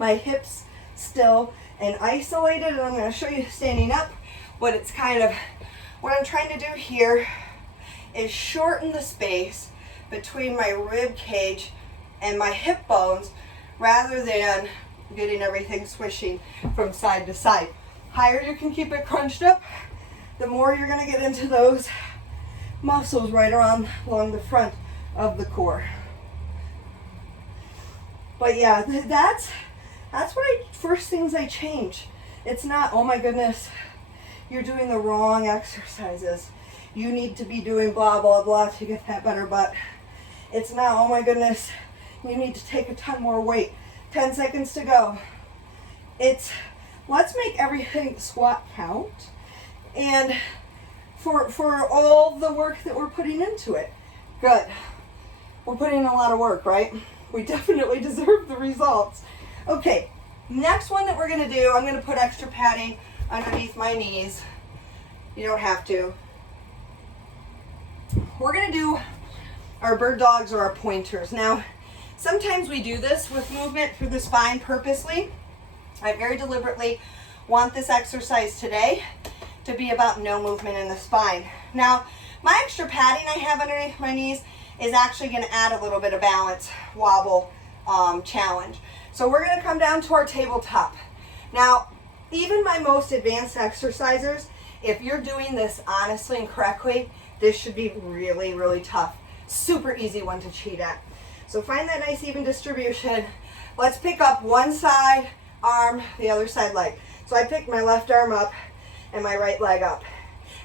my hips still and isolated, and I'm going to show you standing up what I'm trying to do here is shorten the space between my rib cage and my hip bones rather than getting everything swishing from side to side. Higher you can keep it crunched up, the more you're going to get into those muscles right along the front of the core. But yeah, that's first things I change. It's not, oh my goodness, you're doing the wrong exercises. You need to be doing blah, blah, blah to get that better butt. It's not, oh my goodness, you need to take a ton more weight. 10 seconds to go. It's, let's make everything squat count. And for all the work that we're putting into it. Good. We're putting in a lot of work, right? We definitely deserve the results. Okay, next one that we're going to do, I'm going to put extra padding underneath my knees. You don't have to. We're going to do our bird dogs or our pointers. Now, sometimes we do this with movement for the spine purposely. I very deliberately want this exercise today to be about no movement in the spine. Now, my extra padding I have underneath my knees is actually going to add a little bit of balance wobble challenge. So we're going to come down to our tabletop. Now, even my most advanced exercisers, if you're doing this honestly and correctly, this should be really, really tough. Super easy one to cheat at. So find that nice even distribution. Let's pick up one side arm, the other side leg. So I picked my left arm up and my right leg up.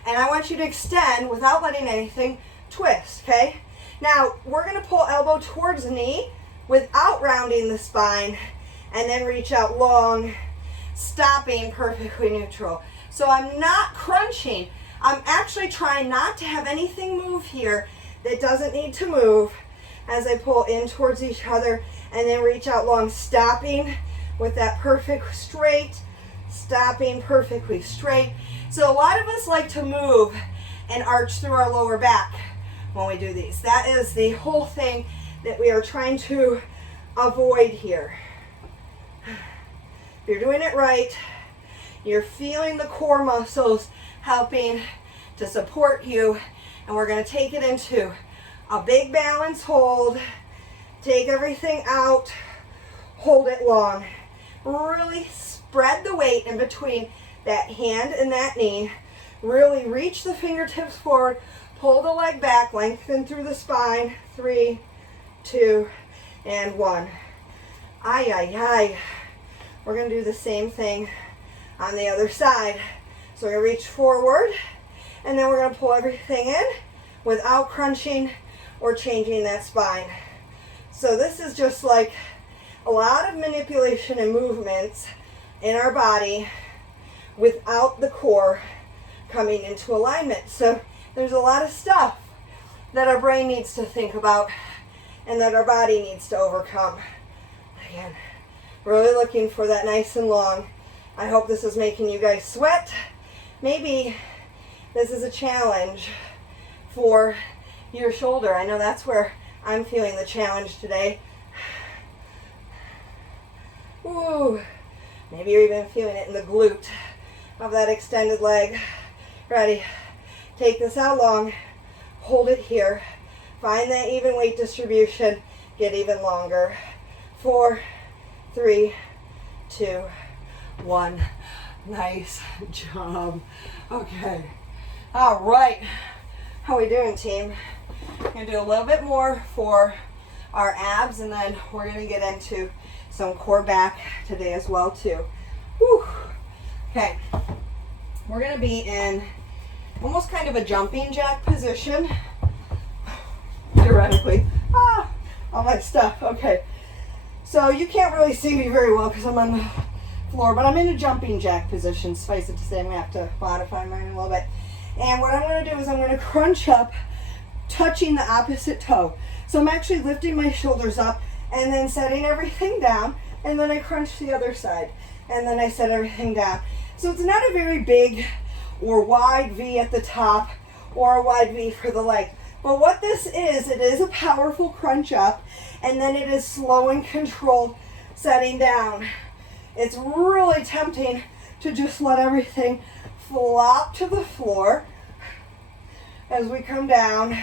And I want you to extend without letting anything twist, okay? Now, we're going to pull elbow towards knee without rounding the spine, and then reach out long, stopping perfectly neutral. So I'm not crunching. I'm actually trying not to have anything move here that doesn't need to move as I pull in towards each other and then reach out long, stopping with that perfect straight, stopping perfectly straight. So a lot of us like to move and arch through our lower back when we do these. That is the whole thing that we are trying to avoid here. If you're doing it right, you're feeling the core muscles helping to support you, and we're going to take it into a big balance hold, take everything out, hold it long. Really spread the weight in between that hand and that knee. Really reach the fingertips forward, pull the leg back, lengthen through the spine. 3, 2, and 1. Ay, ay, ay. We're going to do the same thing on the other side. So we're going to reach forward, and then we're going to pull everything in without crunching or changing that spine. So this is just like a lot of manipulation and movements in our body without the core coming into alignment. So there's a lot of stuff that our brain needs to think about and that our body needs to overcome. Again, really looking for that nice and long. I hope this is making you guys sweat. Maybe this is a challenge for your shoulder. I know that's where I'm feeling the challenge today. Ooh, maybe you're even feeling it in the glute of that extended leg. Ready? Take this out long. Hold it here. Find that even weight distribution. Get even longer. 4, 3, 2, 1. Nice job. Okay. All right. How we doing, team? We're going to do a little bit more for our abs, and then we're going to get into some core back today as well, too. Whew. Okay. We're going to be in almost kind of a jumping jack position. Theoretically. All my stuff. Okay. So you can't really see me very well because I'm on the floor, but I'm in a jumping jack position. Suffice it to say, I'm gonna have to modify mine a little bit. And what I'm gonna do is I'm gonna crunch up, touching the opposite toe. So I'm actually lifting my shoulders up and then setting everything down, and then I crunch the other side, and then I set everything down. So it's not a very big or wide V at the top or a wide V for the leg. But what this is, it is a powerful crunch up, and then it is slow and controlled setting down. It's really tempting to just let everything flop to the floor as we come down,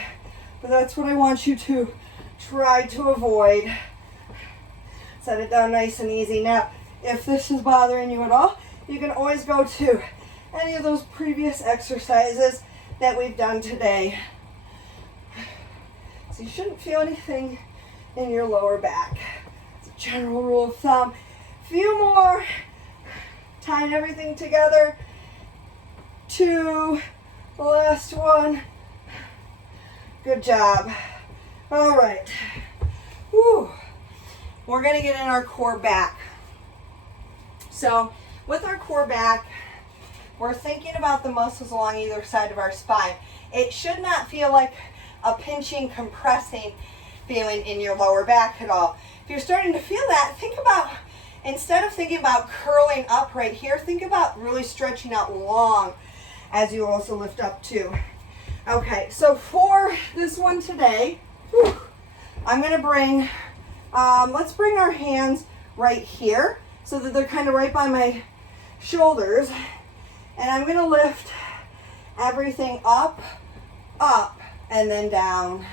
but that's what I want you to try to avoid. Set it down nice and easy. Now, if this is bothering you at all, you can always go to any of those previous exercises that we've done today. So you shouldn't feel anything in your lower back. It's a general rule of thumb. Few more. Tying everything together. 2. The last one. Good job. All right. Whew. We're going to get in our core back. So with our core back, we're thinking about the muscles along either side of our spine. It should not feel like a pinching, compressing feeling in your lower back at all. If you're starting to feel that, think about, instead of thinking about curling up right here, think about really stretching out long as you also lift up too. Okay, so for this one today, I'm going to bring, let's bring our hands right here so that they're kind of right by my shoulders. And I'm going to lift everything up, up, and then down,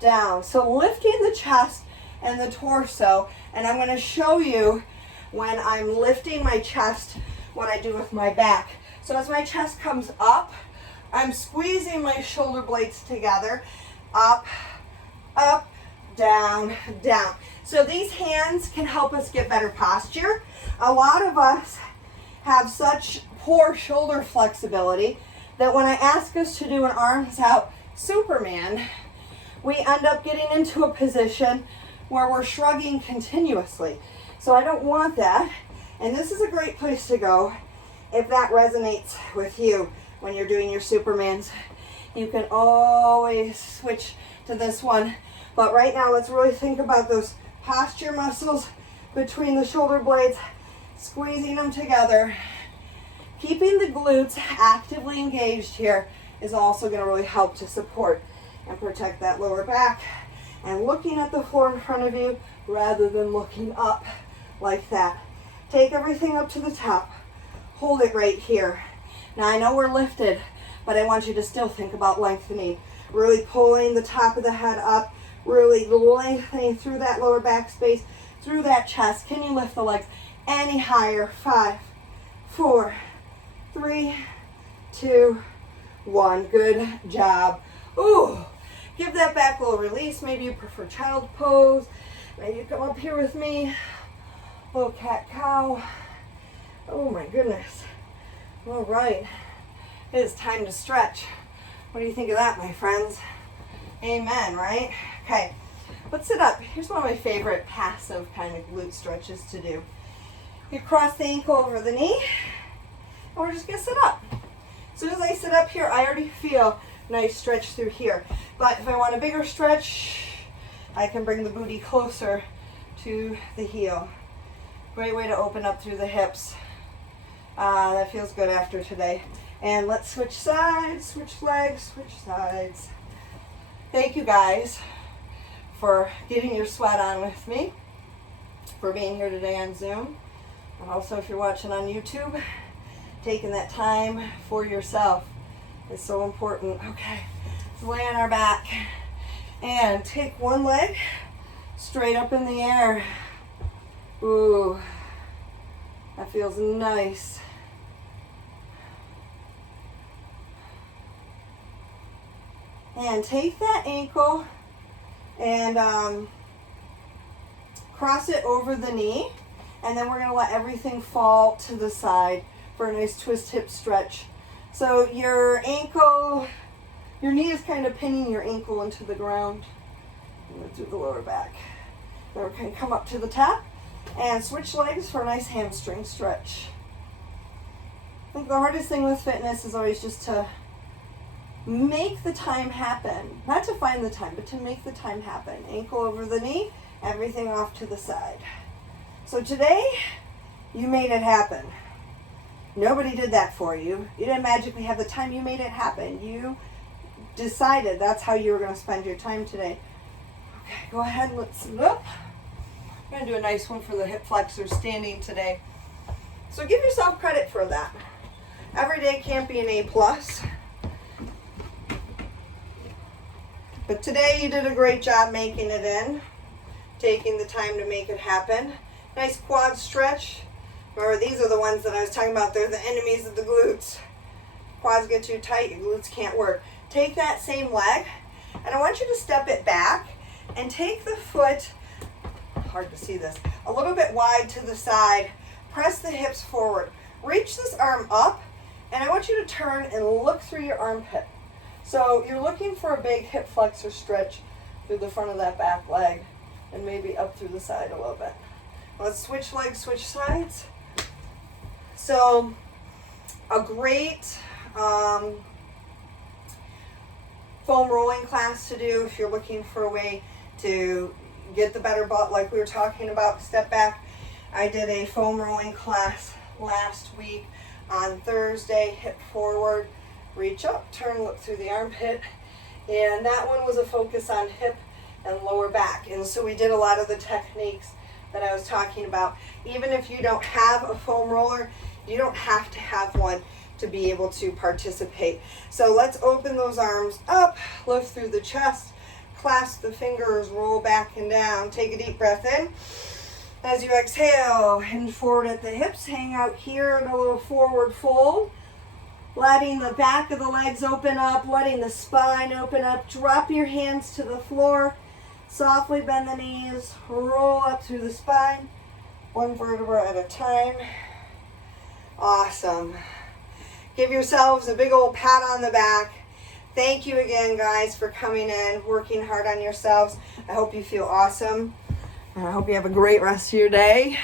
down. So lifting the chest and the torso, and I'm going to show you when I'm lifting my chest what I do with my back. So as my chest comes up, I'm squeezing my shoulder blades together, up, up, down, down. So these hands can help us get better posture. A lot of us have such poor shoulder flexibility that when I ask us to do an arms out Superman, we end up getting into a position where we're shrugging continuously. So I don't want that. And this is a great place to go if that resonates with you when you're doing your Supermans. You can always switch to this one. But right now, let's really think about those posture muscles between the shoulder blades, squeezing them together. Keeping the glutes actively engaged here is also going to really help to support and protect that lower back. And looking at the floor in front of you rather than looking up like that. Take everything up to the top. Hold it right here. Now I know we're lifted, but I want you to still think about lengthening. Really pulling the top of the head up, really lengthening through that lower back space, through that chest. Can you lift the legs any higher? 5, 4, 3, 2, 1. Good job. Ooh, give that back a little release. Maybe you prefer child pose. Maybe you come up here with me. Little cat cow. Oh my goodness. All right. It is time to stretch. What do you think of that, my friends? Amen, right? Okay, let's sit up. Here's one of my favorite passive kind of glute stretches to do. You cross the ankle over the knee, and we're just gonna sit up. As soon as I sit up here, I already feel a nice stretch through here. But if I want a bigger stretch, I can bring the booty closer to the heel. Great way to open up through the hips. That feels good after today. And let's switch sides, switch legs, switch sides. Thank you guys for getting your sweat on with me, for being here today on Zoom. And also if you're watching on YouTube, taking that time for yourself is so important. Okay, let's lay on our back and take one leg straight up in the air. Ooh, that feels nice. And take that ankle and cross it over the knee. And then we're going to let everything fall to the side for a nice twist hip stretch. So your ankle, your knee is kind of pinning your ankle into the ground. And then through the lower back. Then we're going to come up to the top And switch legs for a nice hamstring stretch. I think the hardest thing with fitness is always just to make the time happen. Not to find the time, but to make the time happen. Ankle over the knee, everything off to the side. So today, you made it happen. Nobody did that for you. You didn't magically have the time. You made it happen. You decided that's how you were going to spend your time today. Okay, go ahead, let's sit up. I'm going to do a nice one for the hip flexors standing today. So give yourself credit for that. Every day can't be an A+. But today you did a great job making it in, taking the time to make it happen. Nice quad stretch. Remember, these are the ones that I was talking about. They're the enemies of the glutes. Quads get too tight, your glutes can't work. Take that same leg, and I want you to step it back and take the foot, hard to see this, a little bit wide to the side. Press the hips forward. Reach this arm up, and I want you to turn and look through your armpit. So you're looking for a big hip flexor stretch through the front of that back leg, and maybe up through the side a little bit. Let's switch legs, switch sides. So a great foam rolling class to do if you're looking for a way to get the better butt like we were talking about. Step back. I did a foam rolling class last week on Thursday. Hip forward, reach up, turn, look through the armpit. And that one was a focus on hip and lower back. And so we did a lot of the techniques that I was talking about. Even if you don't have a foam roller, you don't have to have one to be able to participate. So let's open those arms up, lift through the chest, clasp the fingers, roll back and down. Take a deep breath in. As you exhale, hinge forward at the hips, hang out here in a little forward fold. Letting the back of the legs open up, letting the spine open up. Drop your hands to the floor. Softly bend the knees, roll up through the spine, one vertebra at a time. Awesome. Give yourselves a big old pat on the back. Thank you again, guys, for coming in, working hard on yourselves. I hope you feel awesome, and I hope you have a great rest of your day.